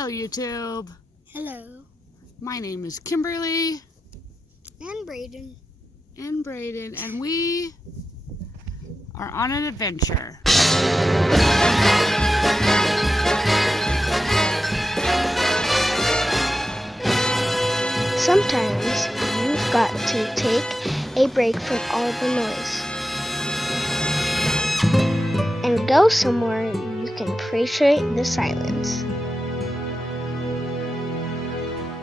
Hello, YouTube. Hello. My name is Kimberly. And Braden. And we are on an adventure. Sometimes you've got to take a break from all the noise and go somewhere you can appreciate the silence.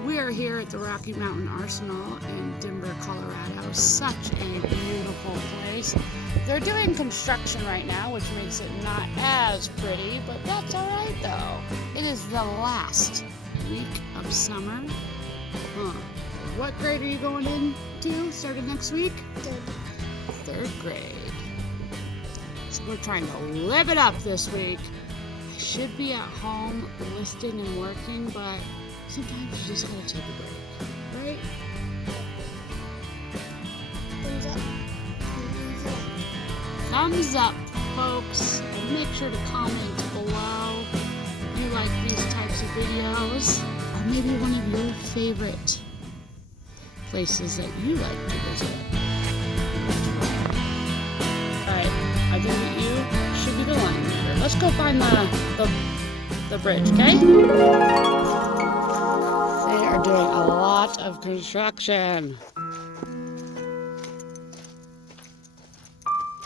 We are here at the Rocky Mountain Arsenal in Denver, Colorado. Such a beautiful place. They're doing construction right now, which makes it not as pretty, but that's all right though. It is the last week of summer. What grade are you going into starting next week? Third grade. So we're trying to live it up this week. I should be at home listening and working, but sometimes you just gotta take a break, right? Thumbs up, folks, and make sure to comment below if you like these types of videos, or maybe one of your favorite places that you like to visit. Alright, I think that you should be the line leader. Let's go find the bridge, okay? They are doing a lot of construction.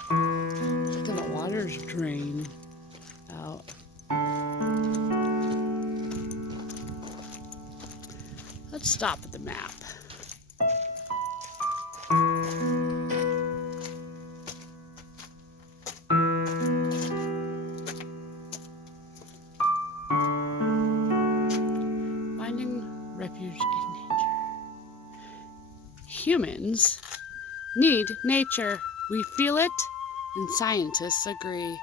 Look at the water's drained out. Let's stop at the map. Refuge in Nature. Humans need nature. We feel it, and scientists agree.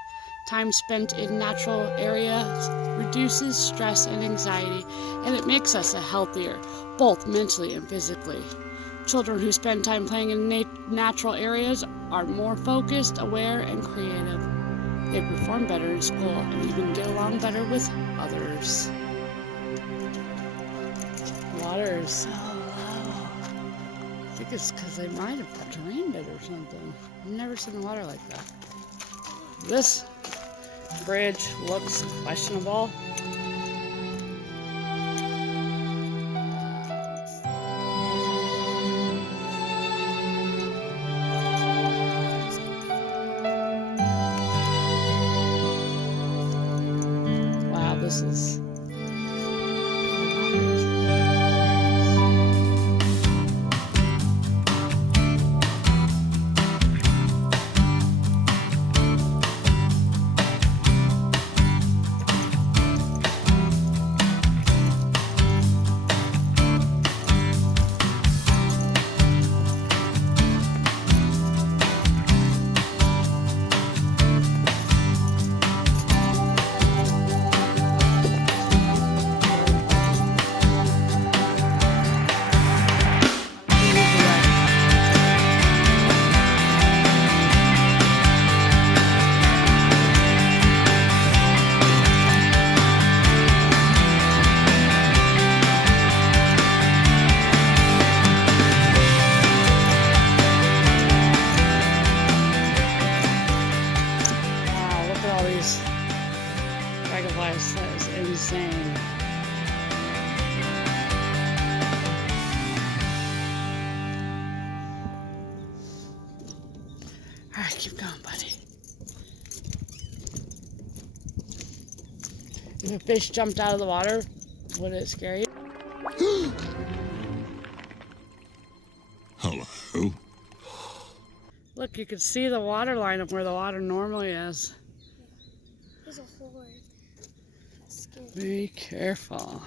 Time spent in natural areas reduces stress and anxiety, and it makes us healthier, both mentally and physically. Children who spend time playing in natural areas are more focused, aware, and creative. They perform better in school and even get along better with others. Water is so low. I think it's because they might have drained it or something. I've never seen the water like that. This bridge looks questionable. Wow, this is... Dragonflies, that is insane. Alright, keep going, buddy. If a fish jumped out of the water, would it scare you? Hello? Look, you can see the water line of where the water normally is. There's a hole. Be careful.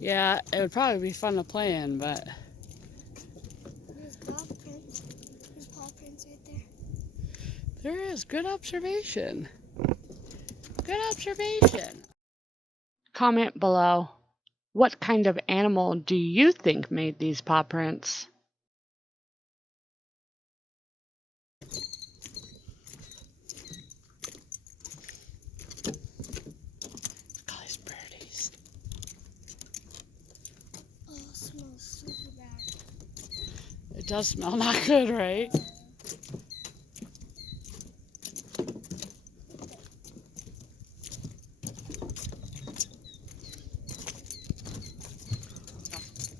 Yeah, it would probably be fun to play in, but... There's paw prints. There's paw prints right There is. Good observation. Good observation. Comment below. What kind of animal do you think made these paw prints? Look at all these birdies. Oh, it smells super bad. It does smell not good, right?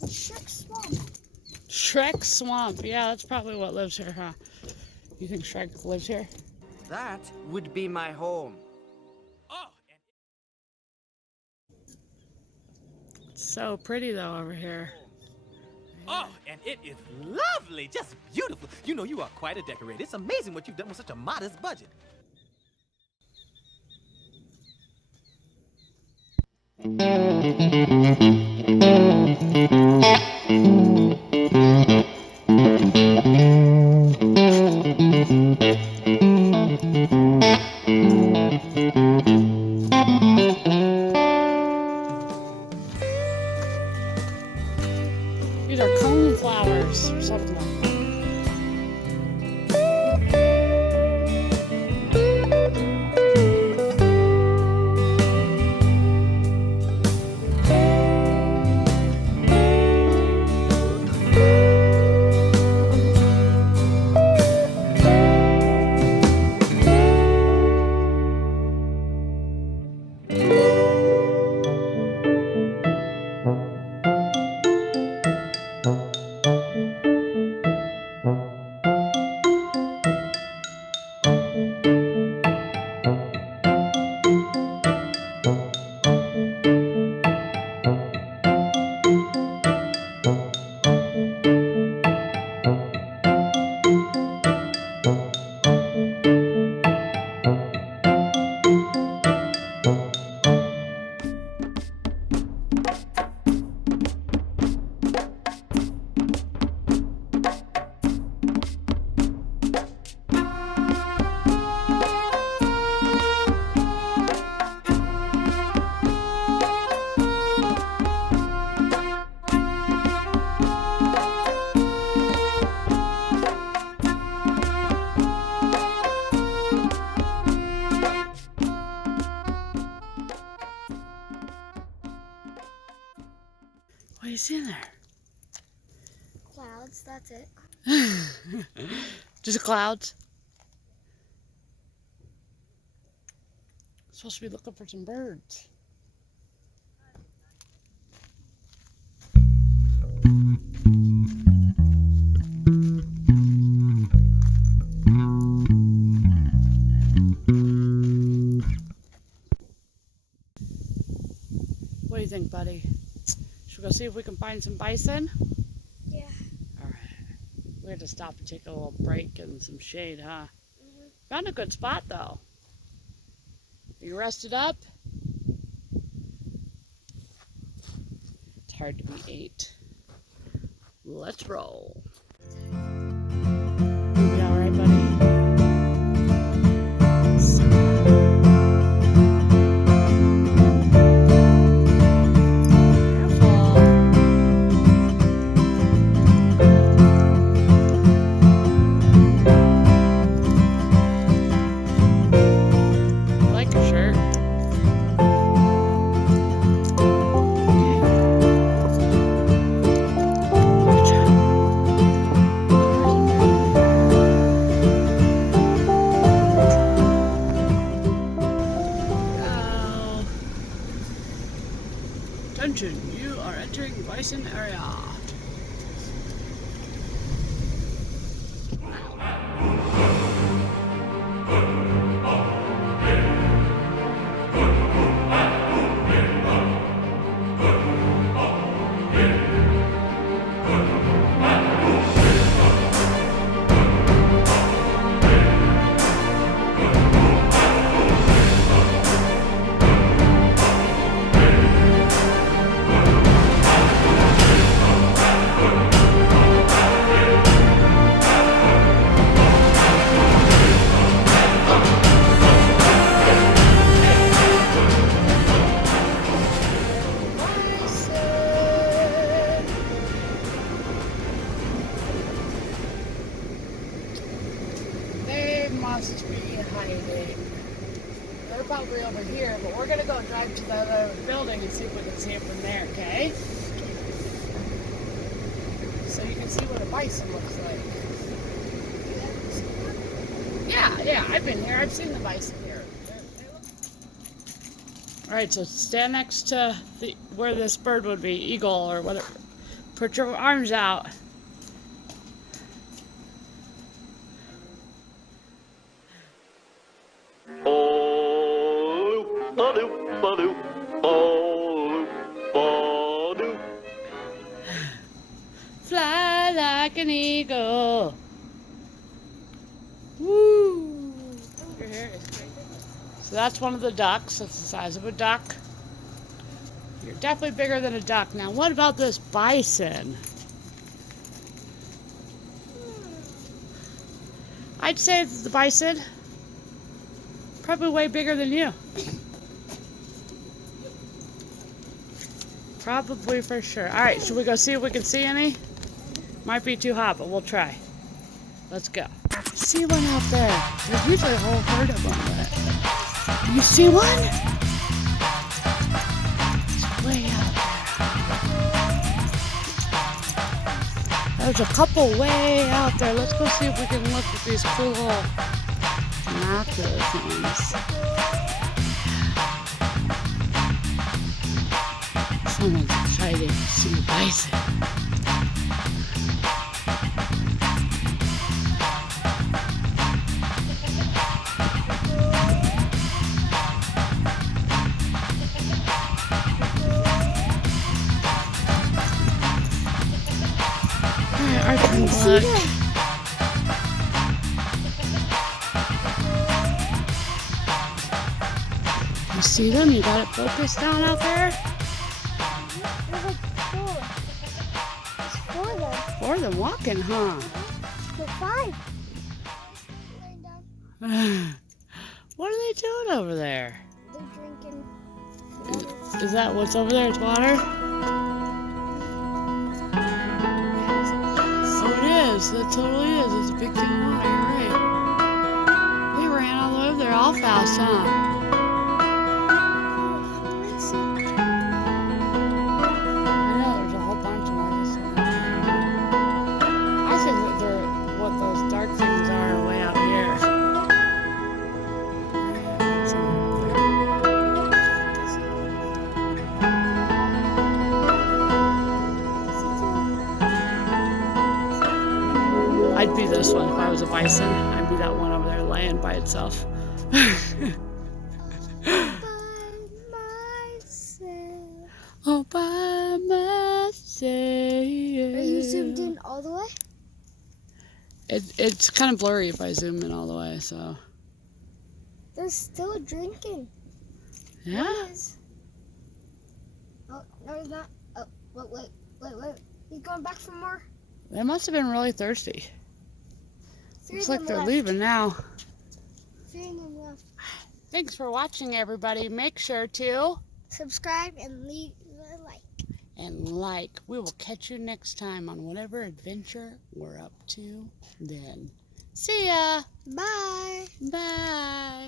Shrek Swamp. Shrek Swamp. Yeah, that's probably what lives here, huh? You think Shrek lives here? That would be my home. It's so pretty though over here. Oh, and it is lovely, just beautiful. You know, you are quite a decorator. It's amazing what you've done with such a modest budget. These are cone flowers or something like that. What do you see in there? Clouds, that's it. Just clouds. Supposed to be looking for some birds. What do you think, buddy? Should we go see if we can find some bison? Yeah. Alright. We had to stop and take a little break in some shade, huh? Found a good spot, though. Are you rested up? It's hard to be 8. Let's roll. You be alright, buddy? Attention, you are entering bison area. must be hiding. They're probably over here, but we're gonna go drive to the other building and see if we can see it from there, okay? So you can see what a bison looks like. Yeah, I've been here. I've seen the bison here. Alright, so stand next to where this bird would be, eagle or whatever. Put your arms out. Fly like an eagle. Woo! Your hair is crazy. So that's one of the ducks. That's the size of a duck. You're definitely bigger than a duck. Now, what about this bison? I'd say the bison probably way bigger than you. Probably for sure. All right, should we go see if we can see any? Might be too hot, but we'll try. Let's go. See one out there. There's usually a whole herd of them. But you see one? It's way out there. There's a couple way out there. Let's go see if we can look at these cool little binocular things. Someone's excited to see a bison. Our turn to look. You see them? You got it focused down out there? There's like four. There's four of them. Four of them walking, huh? There's five. What are they doing over there? They're drinking. Is that what's over there? It's water? Oh, it is. That totally is. It's a big thing of water. You're right. They ran all the way over there all fast, huh? I know, there's a whole bunch of them. I think that they're what those dark things are way out here. I'd be this one if I was a bison. I'd be that one over there laying by itself. All by myself. Are you zoomed in all the way? It's kind of blurry if I zoom in all the way, so. They're still drinking. Yeah? What is? Oh, no, it's not. Oh, wait. He's going back for more? They must have been really thirsty. Three Looks of like them they're left. leaving now. 3 of them left. Thanks for watching, everybody. Make sure to Subscribe and leave a like. We will catch you next time on whatever adventure we're up to then. See ya. Bye. Bye.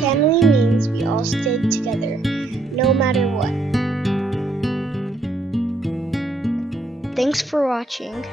Family means we all stay together, no matter what. Thanks for watching.